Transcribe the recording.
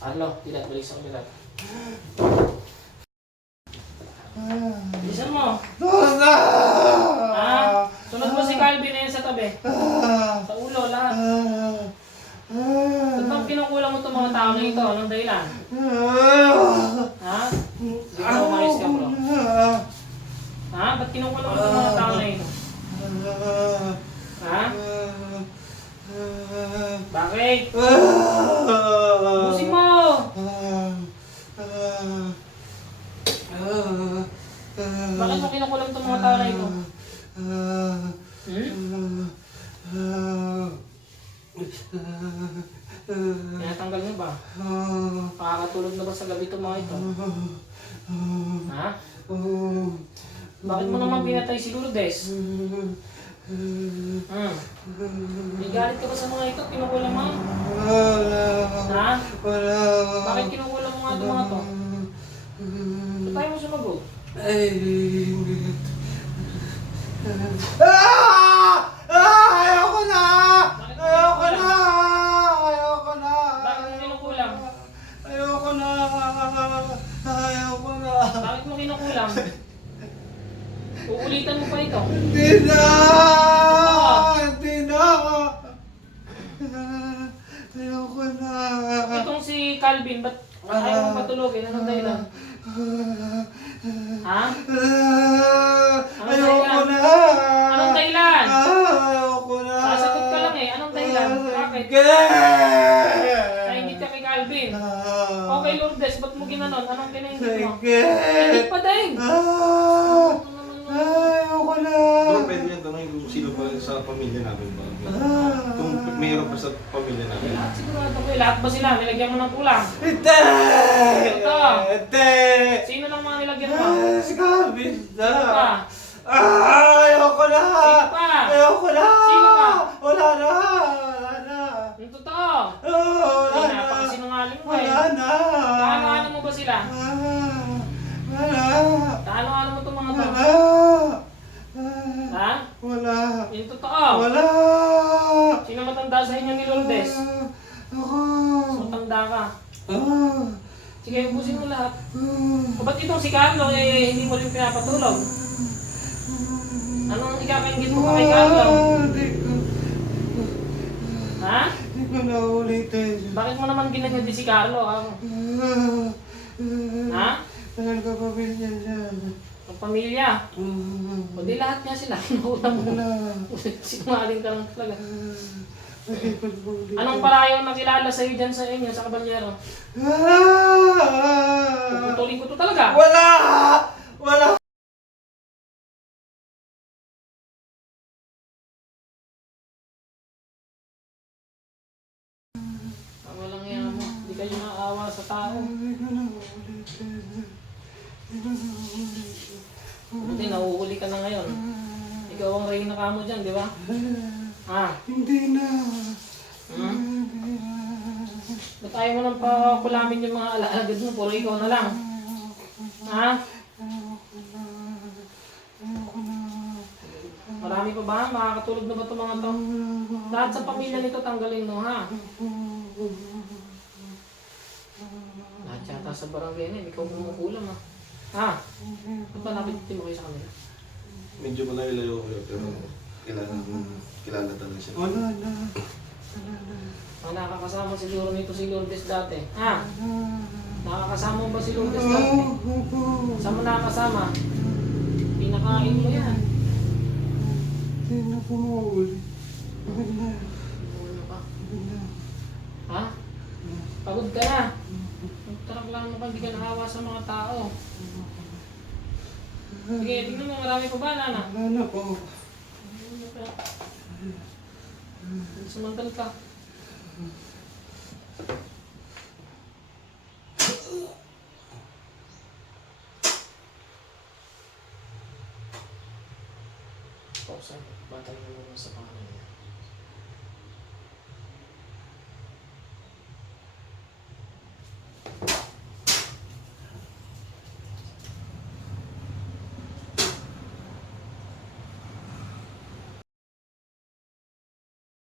Bilat, balik sa kabilat. Bilisan mo. Ha? Sunod mo si Calvin na yan sa tabi. Sa ulo, lahat. Ba't bang kinukulang mo itong mga tao na ito? Anong dahilan? Ha? Hindi ka umayos ka, bro. Ha? Ba't kinukulang mo itong mga tao na ito? Ha? Bakit? Busin mo! Bakit mo kinukulang itong mga tao na ito? Tinatanggal mo ba? Pakakatulog na ba sa gabi itong mga ito? Ha? Bakit mo naman pinatay si Lourdes? May galit ka ba sa mga ito? Kinukulang mo? Ha? Bakit kinukulang mo nga itong mga ito? Ba't tayo mo sumagot? Ayoko na! Ayoko na! Ayoko na! Bakit mo kinukulang? Ayoko na! Ayoko na! Bakit mo kinukulang? Uulitan mo pa ito? Hindi na! Hindi na! Ayoko na! Itong si Calvin, ba't ayaw mo patulogin? Anong dahilan? Ha? Ayoko na! Anong dahilan? Ayoko na! Sasagot ka lang eh. Anong dahilan? Bakit? Naingit ka kay Calvin. Okay, Lourdes, ba't mo ginanon? Anong kinaingit mo? Ingit pa din! Ayoko na! Pero pwede yan tanongin kung sino ba sa pamilya namin ba? Kung mayroon pa sa pamilya namin. Lahat sigurado ko eh. Lahat ba sila? Nilagyan mo ng kulang? Hindi! Ito. Hindi! Sino lang mga nilagyan mo? Si Calvin na! Sino pa? Ayoko na! Sino pa? Ayoko na! Sino pa? Wala na! Wala na! Yung totoo. Wala Hindi, na! napakasinungaling mo eh. Wala na! Kaano-ano mo ba sila? Wala! Kaano-ano mo itong mga to? Wala! Ha? Wala! Yung totoo. Wala! Sino matanda sa inyo ni Lourdes? Ako! Matanda ka. Ah! Sige, ubusin mo lahat. O ba't itong si Carlo eh hindi mo rin pinapatulog? Anong ikakaingit mo pa kay Carlo? Hindi ko. Ha? Hindi ko na ulitin. Bakit mo naman ginanyan din si Carlo? Ha? Tagal ka pamilya niya. Ang pamilya? O di lahat nga sila. Kinukulang mo. Sinungaling ka lang talaga. Anong parayaw na kilala sa'yo dyan sa inyo, sa Caballero? Puputulin ko to talaga. Wala! Wala! Walang yan mo. Hindi kayo maawa sa tao. Buti nauuli ka na ngayon. Ikaw ang reyna ka mo dyan, di ba? Ha? Hindi na. Ba't ayaw mo nang pakulamin yung mga alagad mo? Puro ikaw na lang. Ha? Marami pa ba? Makakatulog na ba itong mga to? Lahat sa pamilya nito tanggalin mo, ha? Lahat yata sa barangay na, ikaw kumukulam, ha? Ha? Ba't ba napitin mo kayo sa kanila? Medyo malayo ko yun, pero kilala talaga siya. Wala na. Nakakasama siguro nito si Lourdes dati. Ha? Nakakasama mo ba si Lourdes dati? Saan mo nakakasama? Pinakain mo yan. Hindi na pumuuli. Wala. Ano ka? Ha? Pagod ka na. Tarak lang mo ka, hindi ka naawa sa mga tao. Sige, tingnan mo, marami pa ba, Nana? Wala na po. Sumantal ka. Pausa, batay mo muna sa pangalan.